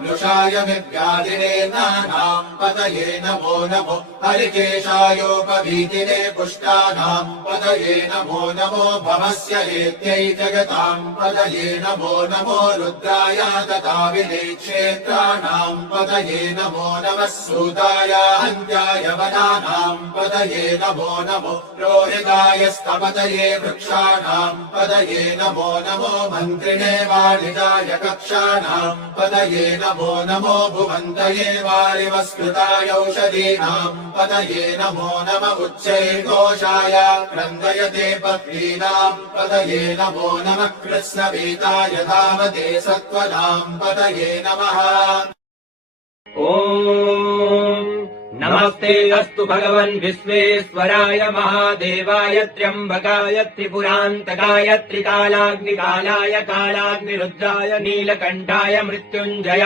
मृषाय विव्याधिने नानाम् पतये नमो नमो हरिकेशायोपवीतिने पुष्टानाम् पतये नमो नमो भवस्य हेत्यै जगताम् पतये नमो नमो रुद्राय तथा विनेक्षेत्राणाम् पतये नमो नमः सूताय हन्त्याय वनानाम् पतये नमो नमो रोहिताय स्तपतये वृक्षाणाम् पतये नमो नमो मन्त्रिणे वाणिजाय कक्षाणाम् पतये नमो नमो भुवन्तये वारिवस्कृताय औषधीनाम् पतये नमो नम उच्चैर्घोषाय क्रन्दयते पत्नीनाम् पतये नमो नमः कृत्स्नवीताय धावते सत्त्वनाम् पतये नमः। ॐ नमस्ते अस्तु भगवन् विश्वेश्वराय महादेवाय त्र्यम्बकाय त्रिपुरान्तकाय त्रिकालाग्निकालाय कालाग्निरुद्राय नीलकण्ठाय मृत्युञ्जय